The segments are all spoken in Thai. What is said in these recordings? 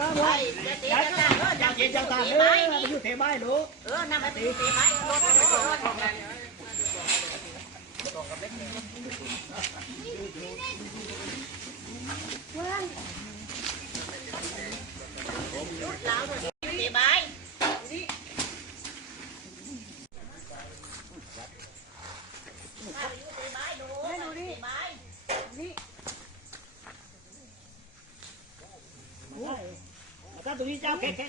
quá quá chào chị chào tạm đấy chưa thể mai nữa năm ấy thể mai luôn ถ้าตรงนี้เจ้าแค่แค่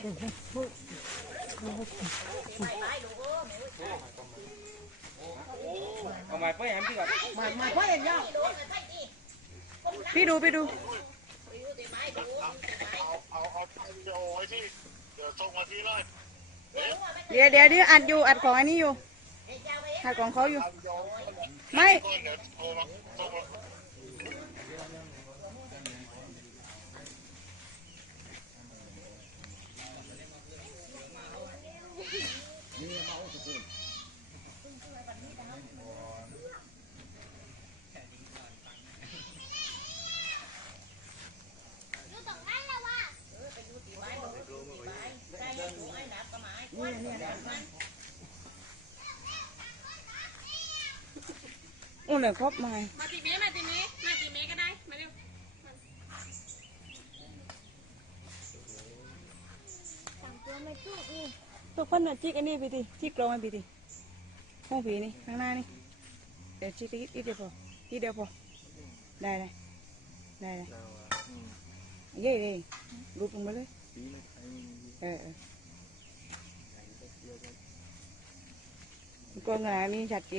เอาไม้ไปแอมพี่ก่อนมามาพ่อเองย่าพี่ดูพี่ดูเอาเอาเอาวิดีโอไว้ที่เดี๋ยวส่งมาที่เลยเดี๋ยวเดี๋ยวเดี๋ยวอัดอยู่อัดของอันนี้อยู่อัดของเขาอยู่ ไม่ อนเดี๋ยวโทรมาส่งมา อุ้นเลยครบมา มาตีเมมาตีเมมาตีเมก็ได้ มาเร็ว ตัวพันน่ะจิกอันนี้ไปดิจิกลงไปดิห้องผีนี่ข้างหน้านี่เดี๋ยวจิกอีกอีกเดียวพออีกเดียวพอได้ได้ได้ได้เย้เลยรูปลงมาเลยเออเออก็งานนี่ชัดเ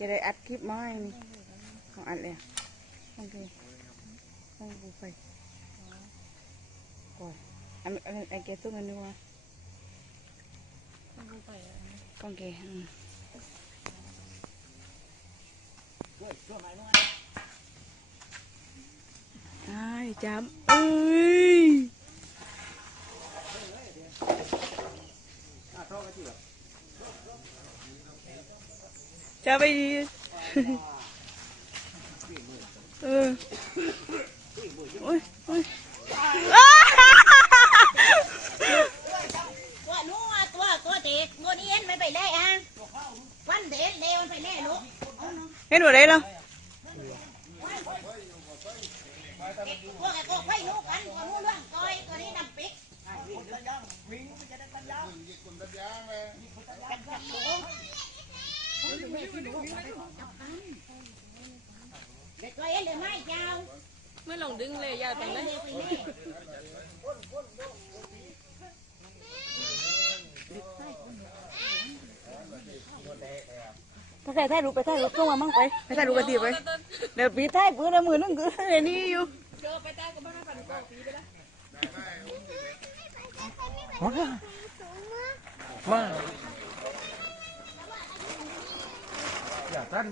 จนจะได้อัดคลิปมาให้นี่ของอัดเลยโอเคห้องบูไฟก่อนอันอันไอแกตุ้งอันนี้วะโอเคอืมไอ้จำเอ้ย จะไปเออโอ้ยโอ้ยอ้าตัวนู้นตัวตัวเด็กตัวนี้เอ็นไม่ไปได้อะวันเด็กเลวมันไปแน่ลูกเห็นหมดเลยเหรอพวกไอ้พวกไฟลูกกันตัวนู้นเรื่องก้อยตัวนี้น้ำปิก เด็กตัวเอ็นเลยไม่เจ้าเมื่อลงดึงเลยยาวตรงนั้นถ้าใครถ่ายรูปไปถ่ายรูปเข้ามามั่งไปไปถ่ายรูปกันดีไปเดี๋ยวปีถ่ายปืนเอามือนึงคือไอ้นี่อยู่เจอไปใต้ก็บ้านฝันกปีไปล้วมาอย่า kelihatan.